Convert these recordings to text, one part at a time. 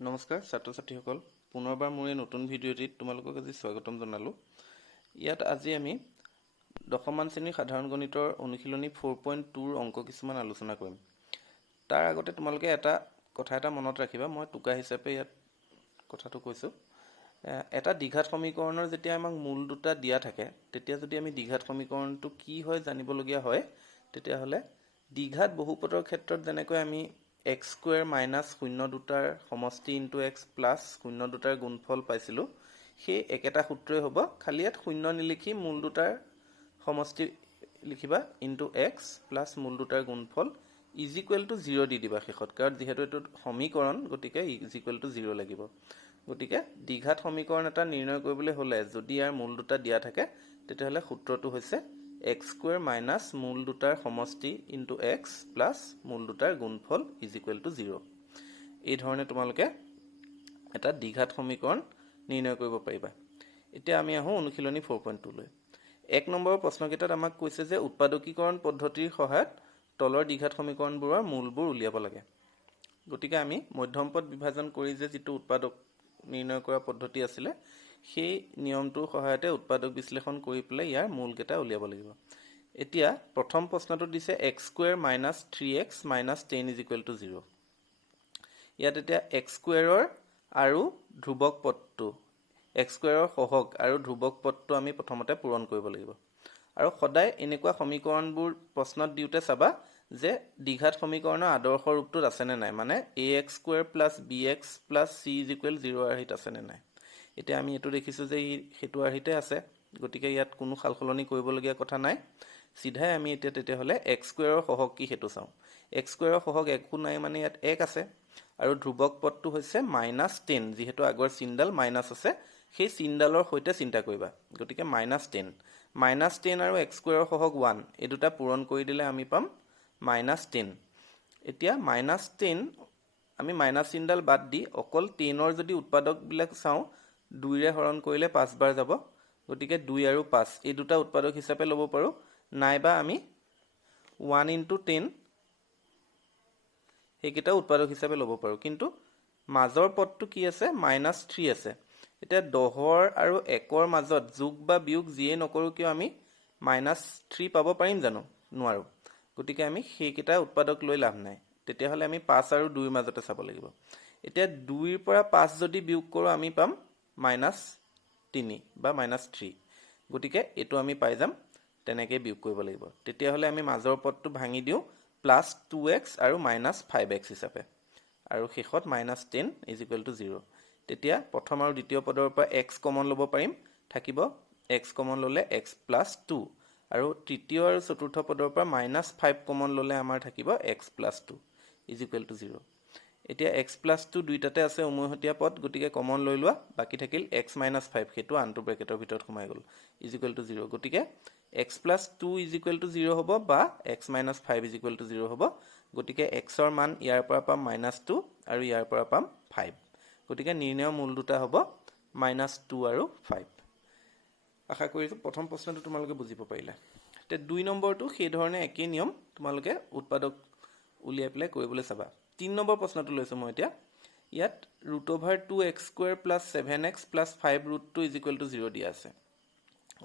নমস্কাৰ ছাত্ৰ ছাত্ৰীসকল পুনৰবাৰ মোৰ এই নতুন ভিডিঅ'টিত তোমালোকক আজি স্বাগতম জনালোঁ। ইয়াত আজি আমি দশমমান শ্ৰেণীৰ সাধাৰণ গণিতৰ অনুশীলনী 4.2ৰ অংক কিছুমান আলোচনা কৰিম। তাৰ আগতে তোমালোকে কথা এটা মনত ৰাখিবা, মই টোকা হিচাপে ইয়াত কথাটো কৈছোঁ। এটা দ্বিঘাত সমীকৰণৰ যেতিয়া আমাক মূল দুটা দিয়া থাকে, তেতিয়া যদি আমি দ্বিঘাত সমীকৰণটো কি হয় জানিবলগীয়া হয়, তেতিয়াহ'লে দ্বিঘাত বহুপদৰ ক্ষেত্ৰত যেনেকৈ আমি x স্কুৱেৰ মাইনাছ 0 দুটাৰ সমষ্টি ইনটু x প্লাছ 0 দুটাৰ গুণফল পাইছিলোঁ, সেই একেটা সূত্ৰই হ'ব, খালি ইয়াত 0 নিলিখি মূল দুটাৰ সমষ্টি লিখিবা ইনটু x প্লাছ মূল দুটাৰ গুণফল ইজ ইকুৱেল টু 0 দি দিবা শেষত, কাৰণ যিহেতু এইটো সমীকৰণ গতিকে ইজ ইকুৱেল টু 0 লাগিব। গতিকে দ্বিঘাত সমীকৰণ এটা নিৰ্ণয় কৰিবলৈ হ'লে যদি ইয়াৰ মূল দুটা দিয়া থাকে, তেতিয়াহ'লে সূত্ৰটো হৈছে x স্কুৱেৰ মাইনাছ মূল দুটাৰ সমষ্টি ইনটু x প্লাছ মূল দুটাৰ গুণফল ইজ ইকুৱেল টু 0। এই ধৰণে তোমালোকে এটা দ্বিঘাত সমীকৰণ নিৰ্ণয় কৰিব পাৰিবা। এতিয়া আমি আহোঁ অনুশীলনী 4.2 লৈ। 1 নম্বৰৰ প্ৰশ্নকেইটাত আমাক কৈছে যে উৎপাদকীকৰণ পদ্ধতিৰ সহায়ত তলৰ দ্বিঘাত সমীকৰণবোৰৰ মূলবোৰ উলিয়াব লাগে। গতিকে আমি মধ্যমপদ বিভাজন কৰি যে যিটো উৎপাদক নিৰ্ণয় কৰা পদ্ধতি আছিলে, সেই নিয়মটোৰ সহায়তে উৎপাদক বিশ্লেষণ কৰি পেলাই ইয়াৰ মূলকেইটা উলিয়াব লাগিব। এতিয়া প্ৰথম প্ৰশ্নটো দিছে x square minus 3x minus 10 is equal to 0। ইয়াত এতিয়া x স্কুৱেৰৰ আৰু ধ্ৰুৱক পদটো, x স্কুৱেৰৰ সহগ আৰু ধ্ৰুৱক পদটো আমি প্ৰথমতে পূৰণ কৰিব লাগিব। আৰু সদায় এনেকুৱা সমীকৰণবোৰ প্ৰশ্নত দিওঁতে চাবা যে দ্বিঘাত সমীকৰণৰ আদৰ্শ ৰূপটোত আছেনে নাই, মানে ax square plus bx plus c is equal 0 আৰ্হিত আছেনে নাই। এতিয়া আমি এইটো দেখিছোঁ যে সেইটো আৰ্হিতে আছে, গতিকে ইয়াত কোনো সাল সলনি কৰিবলগীয়া কথা নাই। চিধাই আমি এতিয়া তেতিয়াহ'লে x স্কুৱেৰৰ সহগ কি সেইটো চাওঁ। x স্কুৱেৰৰ সহগ একো নাই, মানে ইয়াত 1 আছে, আৰু ধ্ৰুৱক পদটো হৈছে -10, যিহেতু আগৰ চিনডাল মাইনাছ আছে, সেই চিনডালৰ সৈতে চিন্তা কৰিবা। গতিকে -10 আৰু x স্কুৱেৰৰ সহগ 1 এই দুটা পূৰণ কৰি দিলে আমি পাম -10। এতিয়া -10 আমি মাইনাছ চিনডাল বাদ দি অকল 10ৰ যদি উৎপাদকবিলাক চাওঁ, 2ৰে হৰণ কৰিলে 5 বাৰ যাব, গতিকে 2 আৰু 5 এই দুটা উৎপাদক হিচাপে ল'ব পাৰোঁ, নাইবা আমি 1 ইনটু 10 সেইকেইটা উৎপাদক হিচাপে ল'ব পাৰোঁ। কিন্তু মাজৰ পদটো কি আছে, -3 আছে। এতিয়া 10 আৰু 1ৰ মাজত যোগ বা বিয়োগ যিয়ে নকৰোঁ কিয় আমি -3 পাব পাৰিম জানো? নোৱাৰোঁ। গতিকে আমি সেইকেইটা উৎপাদক লৈ লাভ নাই, তেতিয়াহ'লে আমি 5 আৰু 2ৰ মাজতে চাব লাগিব। এতিয়া 2ৰ পৰা 5 যদি বিয়োগ কৰোঁ আমি পাম -3 বা -3, গতিকে এইটো আমি পাই যাম, তেনেকৈ বিয়োগ কৰিব লাগিব। তেতিয়াহ'লে আমি মাজৰ পদটো ভাঙি দিওঁ প্লাছ 2x আৰু -5x হিচাপে, আৰু শেষত -10 ইজ ইকুৱেল টু 0। তেতিয়া প্ৰথম আৰু দ্বিতীয় পদৰ পৰা x কমন ল'ব পাৰিম, থাকিব x কমন ল'লে x প্লাছ 2, আৰু তৃতীয় আৰু চতুৰ্থ পদৰ পৰা -5 কমন ল'লে আমাৰ থাকিব x plus 2 is equal to 0। এতিয়া x প্লাছ 2 দুইটাতে আছে উমৈহতীয়া পদ, গতিকে কমন লৈ লোৱা, বাকী থাকিল x - 5, সেইটো আনটো ব্ৰেকেটৰ ভিতৰত সোমাই গ'ল, ইজ ইকুৱেল টু 0। গতিকে x plus 2 is equal to 0 হ'ব, বা x - 5 ইজ ইকুৱেল টু 0 হ'ব। গতিকে xৰ মান ইয়াৰ পৰা পাম -2 আৰু ইয়াৰ পৰা পাম 5। গতিকে নিৰ্ণয় মূল দুটা হ'ব -2 আৰু 5। আশা কৰিছোঁ প্ৰথম প্ৰশ্নটো তোমালোকে বুজিব পাৰিলা। এতিয়া 2 নম্বৰটো সেই ধৰণে একেই নিয়ম, তোমালোকে উৎপাদক উলিয়াই পেলাই কৰিবলৈ চাবা। 3 নম্বৰ প্ৰশ্নটো লৈছোঁ মই এতিয়া। ইয়াত √2x square plus 7x plus 5√2 is equal to 0 দিয়া আছে।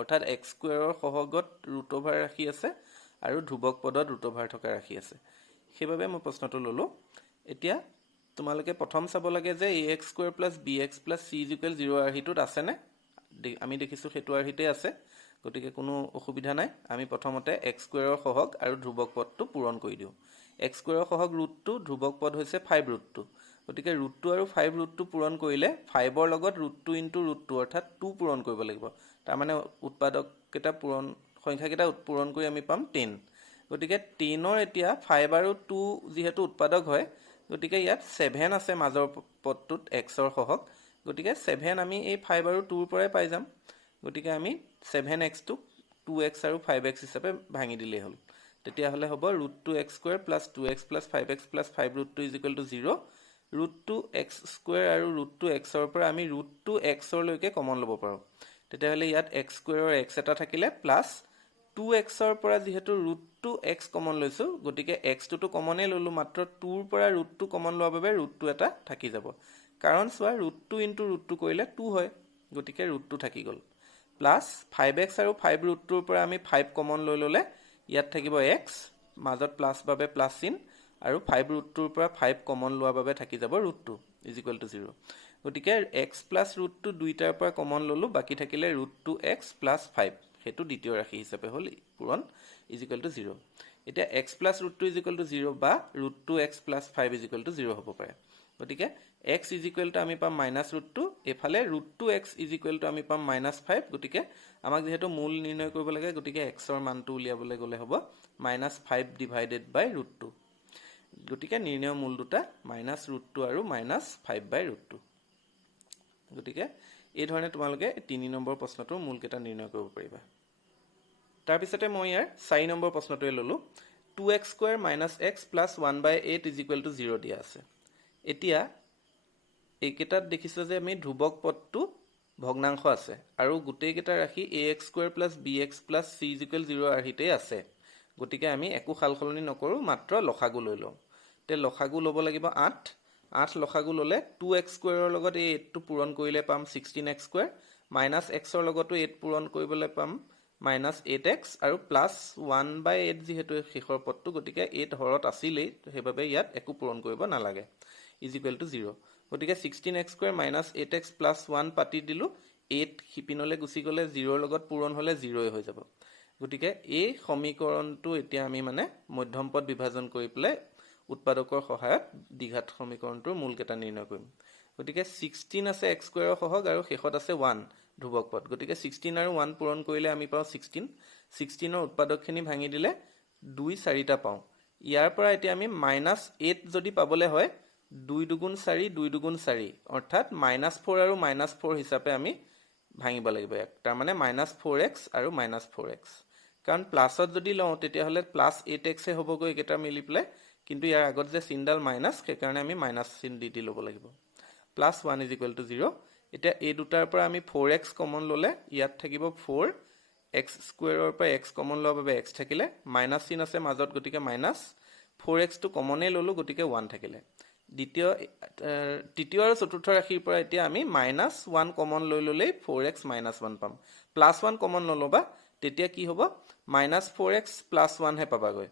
অৰ্থাৎ x স্কুৱেৰৰ সহগত √over ৰাশি আছে আৰু ধ্ৰুৱক পদত √over থকা ৰাশি আছে, সেইবাবে মই প্ৰশ্নটো ল'লোঁ। এতিয়া তোমালোকে প্ৰথম চাব লাগে যে ax square plus bx plus c is equal 0 আৰ্হিটোত আছেনে। আমি দেখিছোঁ সেইটো আৰ্হিতে আছে, গতিকে কোনো অসুবিধা নাই। আমি প্ৰথমতে x স্কুৱেৰৰ সহগ আৰু ধ্ৰুৱক পদটো পূৰণ কৰি দিওঁ। x স্কুৱেৰৰ সহগ √2, ধ্ৰুৱক পদ হৈছে 5√2, গতিকে √2 আৰু 5√2 পূৰণ কৰিলে 5ৰ লগত √2 ইনটু √2 অৰ্থাৎ 2 পূৰণ কৰিব লাগিব। তাৰমানে উৎপাদককেইটা সংখ্যাকেইটা পূৰণ কৰি আমি পাম 10। গতিকে 10ৰ এতিয়া 5 আৰু 2 যিহেতু উৎপাদক হয়, গতিকে ইয়াত 7 আছে মাজৰ পদটোত xৰ সহগ, গতিকে 7 আমি এই 5 আৰু 2ৰ পৰাই পাই যাম। গতিকে আমি 7xটোক 2x আৰু 5x হিচাপে ভাঙি দিলেই হ'ল। তেতিয়াহ'লে হ'ব √2x square plus 2x plus 5x plus 5√2 is equal to 0। √2x square আৰু √2xৰ পৰা আমি √2xলৈকে কমন ল'ব পাৰোঁ। তেতিয়াহ'লে ইয়াত x স্কুৱেৰৰ x এটা থাকিলে, প্লাছ 2xৰ পৰা যিহেতু √2x কমন লৈছোঁ, গতিকে xটোতো কমনেই ল'লোঁ, মাত্ৰ 2ৰ পৰা √2 কমন লোৱাৰ বাবে √2 এটা থাকি যাব। কাৰণ চোৱা √2 ইনটু √2 কৰিলে 2 হয় গতিকে √2 থাকি গ'ল প্লাস 5x আৰু 5 √2 পৰা আমি 5 কমন লৈ ললে ইয়াত থাকিব x মাজত প্লাস বাবে প্লাস চিন আৰু 5 √2 পৰা 5 কমন লোৱাৰ বাবে থাকি যাব √2 0 গতিকে x প্লাস √2 দুইটাৰ পৰা কমন ললো বাকি থাকিলে √2x প্লাস 5 হেতু দ্বিতীয় ৰাশি হিচাপে হল পূৰণ 0 এতিয়া x প্লাস √2 0 বা √2x প্লাস 5 0 হ'ব পাৰে গতিকে x আমি পাম -√2 এফালে √2x আমি পাম -5 গতিকে আমাক যেহেতু মূল নিৰ্ণয় কৰিব লাগে গতিকে x ৰ মানটো উলিয়াবলৈ গলে হ'ব -5 ডিভাইডেড বাই √2 গতিকে নিৰ্ণয় মূল দুটা -√2 আৰু -5/√2 গতিকে এই ধৰণে তোমালোকে 3 নম্বৰ প্ৰশ্নটোৰ মূল কেইটা নিৰ্ণয় কৰিব পাৰিবা তাৰ পিছতে মই ইয়াৰ 4 নম্বৰ প্ৰশ্নটোৱে ললো 2x² - x + 1/8 0 দিয়া আছে এতিয়া এইকেইটাত দেখিছো যে আমি ধ্ৰুবক পদটো ভগ্নাংশ আছে আৰু গোটেই কেইটা ৰাশি ax² + bx + c 0 আৰ্হিতেই আছে গতিকে আমি একো সালসলনি নকৰো মাত্ৰ লসাগু লৈ লওঁ তে লসাগু ল'ব লাগিব 8 লসাগু ললে 2x² ৰ লগত এই 8 টো পূৰণ কৰিলে পাম 16x² - x ৰ লগতো 8 পূৰণ কৰিবলৈ পাম -8x আৰু +1/8 যেহেতু শেষৰ পদটো গতিকে 8 হৰত আছিলেই সেইবাবে ইয়াত একো পূৰণ কৰিব নালাগে = 0 গতিকে 16x² - 8x + 1 পাতি দিলো 8 হিপিনলে গুচি গলে 0 ৰ লগত পূৰণ হলে 0 হৈ যাব গতিকে এই সমীকৰণটো এতিয়া আমি মানে মধ্যম পদ বিভাজন কৰি পেলাই উৎপাদকৰ সহায়ত দ্বিঘাত সমীকৰণটোৰ মূল কেইটা নিৰ্ণয় কৰিম গতিকে 16 আছে x² ৰ সহগ আৰু শেষত আছে 1 ধ্ৰুবক পদ গতিকে 16 আৰু 1 পূৰণ কৰিলে আমি পাওঁ 16 ৰ উৎপাদকখিনি ভাঙি দিলে 2 4টা পাওঁ ইয়াৰ পৰা এতিয়া আমি -8 যদি পাবলে হয় 2 দুগুণ 4 2 দুগুণ 4 অৰ্থাৎ -4 আৰু -4 হিচাপে আমি ভাঙিব লাগিব ইয়াক তাৰ মানে -4x আৰু -4x কাৰণ প্লাসত যদি লওঁ তেতিয়া হলে +8x এ হ'বগৈ এটা মিলি প্লে কিন্তু ইয়াৰ আগত যে চিনডাল মাইনাস সেই কাৰণে আমি মাইনাস চিন দি ল'ব লাগিব +1 = 0 এতিয়া এই দুটাৰ পৰা আমি 4x কমন ললে ইয়াত থাকিব 4 x² ৰ পৰা x কমন লোৱাৰ বাবে x থাকিলে মাইনাস চিন আছে মাজত গতিকে -4x টো কমনে ললো গতিকে 1 থাকিলে তৃতীয় আৰু চতুৰ্থ ৰাশিৰ পৰা এতিয়া আমি -1 কমন লৈ ললেই 4x - 1 পাম +1 কমন নলবা তেতিয়া কি হ'ব -4x + 1 হে পাবাগৈ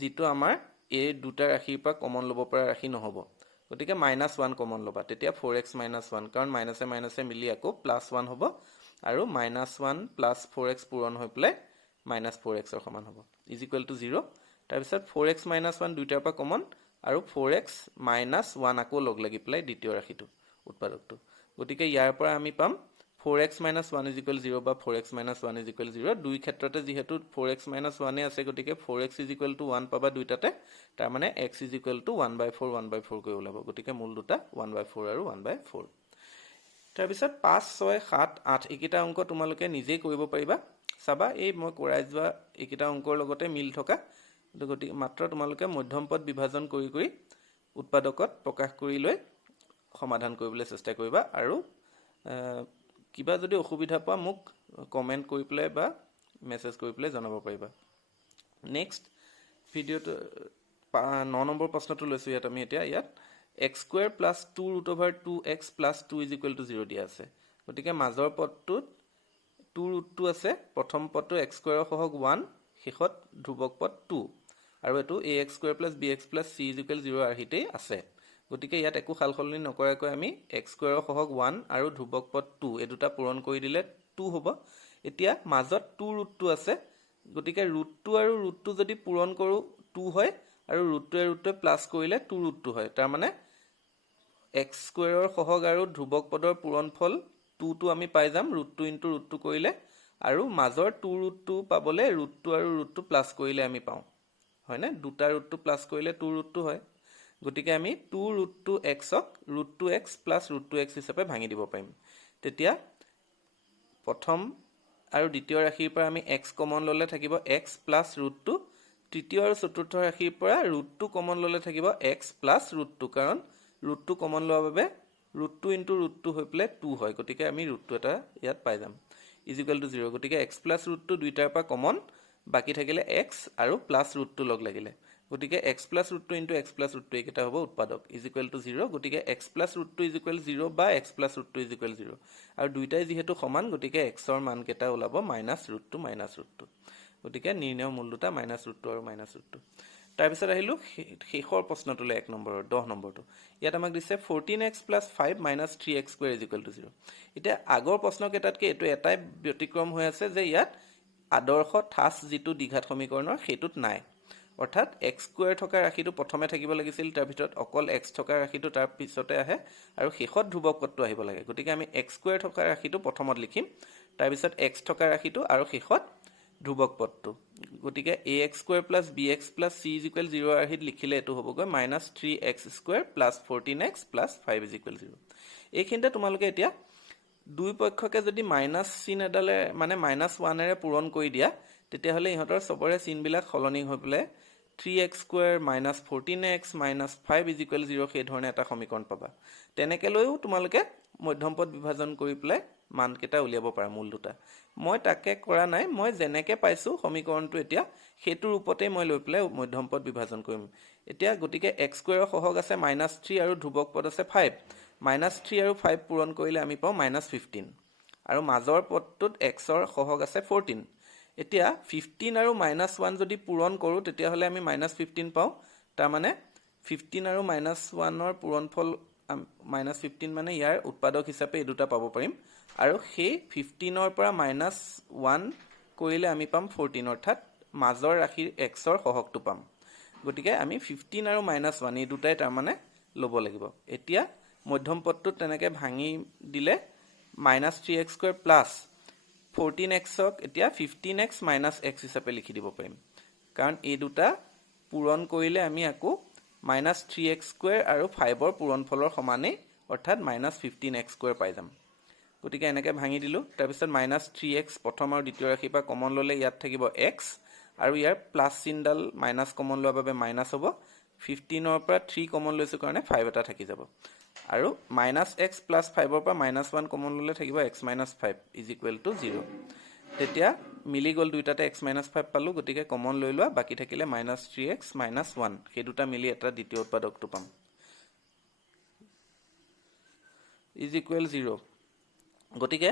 যিটো আমাৰ এই দুটা ৰাশিৰ পৰা কমন লব পৰা ৰাশি নহব গতিকে -1 কমন লবা তেতিয়া 4x - 1 কাৰণ মাইনাসে মাইনাসে মিলি আকৌ +1 হ'ব আৰু -1 + 4x পূৰণ হৈ পেলাই -4x ৰ সমান হ'ব = 0 তাৰ পিছত 4x - 1 দুইটাৰ পৰা কমন আৰু 4x - 1 আকৌ লগ লাগি পেলাই দ্বিতীয় ৰাশিটো উৎপাদকটো গতিকে ইয়াৰ পৰা আমি পাম 4x - 1 = 0 বা 4x - 1 = 0 দুই ক্ষেত্ৰতে যেহেতু 4x - 1 আছে গতিকে 4x = 1 পাবা দুইটাতে তাৰ মানে x = 1/4 1/4 কৰি ওলাব গতিকে মূল দুটা 1/4 আৰু 1/4 তাৰ পিছত 5 6 7 8 এইকেইটা অংক তোমালোকে নিজেই কৰিব পাৰিবা চাবা এই মই কৰাই যোৱা এইকেইটা অংকৰ লগতে মিল থকা গতিকে মাত্ৰ তোমালোকে মধ্যম পদ বিভাজন কৰি কৰি উৎপাদকত প্ৰকাশ কৰি লৈ সমাধান কৰিবলৈ চেষ্টা কৰিবা আৰু কিবা যদি অসুবিধা পোৱা মোক কমেন্ট কৰি পেলাই বা মেছেজ কৰি পেলাই জনাব পাৰিবা নেক্সট ভিডিওটো 9 নম্বৰ প্ৰশ্নটো লৈছো ইয়াত আমি এতিয়া ইয়াত x² + 2√2x + 2 = 0 দিয়া আছে গতিকে মাজৰ পদটোত 2√2 আছে প্ৰথম পদটো x² ৰ সহগ 1 শেষত ধ্ৰুবক পদ 2 আৰু এটো ax² + bx + c 0 আৰ্হিতেই আছে গতিকে ইয়াত একো সালসলনি নকৰাকৈ আমি x² ৰ সহগ 1 আৰু ধ্ৰুবক পদ 2 এই দুটা পূৰণ কৰি দিলে 2 হ'ব এতিয়া মাজত 2√2 আছে গতিকে √2 আৰু √2 যদি পূৰণ কৰো 2 হয় আৰু √2 √2 প্লাস কৰিলে 2√2 হয় তাৰ মানে x² ৰ সহগ আৰু ধ্ৰুবক পদৰ পূৰণফল 2 টো আমি পাই যাম √2 * √2 কৰিলে আৰু মাজৰ 2√2 পাবলে √2 আৰু √2 প্লাস কৰিলে আমি পাওঁ হয় না দুটা √2 প্লাস কৰিলে 2√2 হয় গতিকে আমি 2√2x ক √2x + √2x হিচাপে ভাঙি দিব পাৰিম তেতিয়া প্ৰথম আৰু দ্বিতীয় ৰাশিৰ পৰা আমি x কমন ললে থাকিব x + √2 তৃতীয় আৰু চতুৰ্থ ৰাশিৰ পৰা √2 কমন ললে থাকিব x + √2 কাৰণ √2 কমন লোৱাৰ বাবে √2 * √2 হৈ পেলাই 2 হয় গতিকে আমি √2 এটা ইয়াত পাই যাম = 0 গতিকে x + √2 দুইটাৰ পৰা কমন বাকি থাকিলে x আৰু + √2 লগ লাগিলে গতিকে x plus root 2 into x plus root 2 এইকেইটা হ'ব উৎপাদক is equal to 0 গতিকে x plus root 2 is equal 0 বা x plus root 2 is equal 0 আৰু দুইটাই যেহেতু সমান গতিকে x ৰ মান কেইটা ওলাব minus root 2 গতিকে নিৰ্ণয় মূল দুটা minus root 2 আৰু minus root 2 তাৰ পিছত আহিলো শেষৰ প্ৰশ্নটোলৈ 1 নম্বৰৰ 10 নম্বৰটো ইয়াত আমাক দিছে 14x plus 5 minus 3x square is equal to 0 এতিয়া আগৰ প্ৰশ্ন কেইটাতকে এটো এটাই ব্যতিক্ৰম হৈ আছে যে ইয়াত আদৰ্শ ঠাস যেটো দ্বিঘাত সমীকৰণৰ হেতুত নাই অৰ্থাৎ x স্কয়াৰ থকা ৰাশিটো প্ৰথমে থাকিব লাগিছিল তাৰ ভিতৰত অকল x থকা ৰাশিটো তাৰ পিছতে আহে আৰু শেষত ধ্ৰুৱক পদটো আহিব লাগে গতিকে আমি x স্কয়াৰ থকা ৰাশিটো প্ৰথমত লিখিম তাৰ পিছত x থকা ৰাশিটো আৰু শেষত ধ্ৰুৱক পদটো গতিকে ax square plus bx plus c is equal 0 আহিত লিখিলে এটো হ'বগৈ -3x square plus 14x plus 5 is equal 0 এইখিনতে তোমালোকে এতিয়া দুই পক্ষকে যদি মাইনাস চিন এডালে মানে -1 এৰে পূৰণ কৰি দিয়া তেতিয়া হলে ইহতৰ সবৰে চিন বিলাক খলনি হৈ পলে 3x square minus 14x minus 5 is equal 0 সেই ধৰণে এটা সমীকৰণ পাবা তেনেকে লৈও তোমালোকে মধ্যমপদ বিভাজন কৰি প্লে মান কেটা উলিয়াব পাৰা মূল দুটা মই তাকে কৰা নাই মই জেনেকে পাইছো সমীকৰণটো এতিয়া হেতু ৰূপতে মই লৈ প্লে মধ্যমপদ বিভাজন কৰিম এতিয়া গতিকে x square সহগ আছে -3 আৰু ধ্ৰুৱক পদ আছে 5 -3 আৰু 5 পূৰণ কৰিলে আমি পাও -15 আৰু মাজৰ পদটোত x ৰ সহগ আছে 14 এতিয়া 15 আৰু -1 যদি পূৰণ কৰো তেতিয়া হলে আমি -15 পাও তাৰ মানে 15 আৰু -1 ৰ পূৰণফল -15 মানে ইয়াৰ উৎপাদক হিচাপে এই দুটা পাব পাৰিম আৰু সেই 15 ৰ পৰা -1 কৰিলে আমি পাম 14 অৰ্থাৎ মাজৰ ৰাশিৰ x ৰ সহগটো পাম গতিকে আমি 15 আৰু -1 এই দুটাই তাৰ মানে লব লাগিব এতিয়া মধ্যম পদটো তেনেকে ভাঙি দিলে -3x square plus 14x ক এতিয়া 15x minus x হিচাপে লিখি দিব পাৰিম কাৰণ এই দুটা পূৰণ কৰিলে আমি আকৌ -3x square আৰু 5 ৰ পূৰণফলৰ সমানে অৰ্থাৎ -15x square পাই যাম গতিকে এনেকে ভাঙি দিলো তাৰ পিছত -3x প্ৰথম আৰু দ্বিতীয় ৰাশি পৰা কমন ললে ইয়াত থাকিব x আৰু ইয়াৰ প্লাস চিনডাল মাইনাস কমন লোৱাৰ বাবে মাইনাস হ'ব 15 ৰ পৰা 3 কমন লৈছো কাৰণে 5 এটা থাকি যাব আৰু -x plus 5 ৰ পৰা -1 কমন ললে থাকিব x minus 5 is equal to 0 তেতিয়া মিলি গল দুইটাতে x minus 5 পালো গতিকে কমন লৈ লোৱা বাকি থাকিলে -3x minus 1 সেই দুটা মিলি এটা দ্বিতীয় উৎপাদকটো পাম is equal 0 গতিকে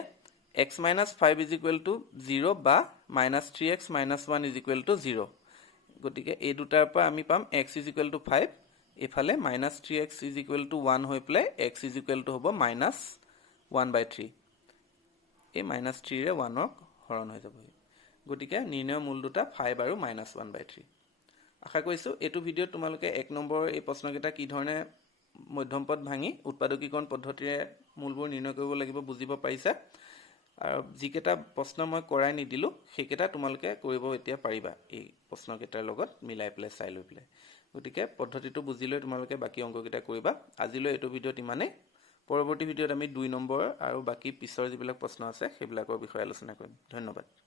x minus 5 is equal to 0 বা -3x minus 1 is equal to 0 গতিকে এই দুটাৰ পৰা আমি পাম x is equal to 5 এফালে -3x is equal to 1 হৈ play x is equal to হ'ব -1/3 এই -3 ৰে 1 ক হৰণ হৈ যাব গতিকে নিৰ্ণয় মূল দুটা 5 আৰু -1/3 আশা কৰিছো এটো ভিডিঅ তোমালোকে 1 নম্বৰ এই প্ৰশ্নকেইটা কি ধৰণে মধ্যমপদ ভাঙি উৎপাদকীকৰণ পদ্ধতিৰে মূলবোৰ নিৰ্ণয় কৰিব লাগিব বুজিব পাৰিছা আৰু যিকেটা প্ৰশ্ন মই কৰাই নিদিলো সেইকেটা তোমালোকে কৰিব এতিয়া পাৰিবা এই প্ৰশ্নকেটাৰ লগত মিলাই প্লে চাই লৈ প্লে গতিকে পদ্ধতিটো বুজিলৈ তোমালোকে বাকি অংককেইটা কৰিবা আজিলৈ এটো ভিডিঅত ইমানে পৰৱৰ্তী ভিডিঅত আমি 2 নম্বৰ আৰু বাকি পিছৰ যিবিলাক প্ৰশ্ন আছে সেইবিলাকৰ বিষয়ে আলোচনা কৰিম ধন্যবাদ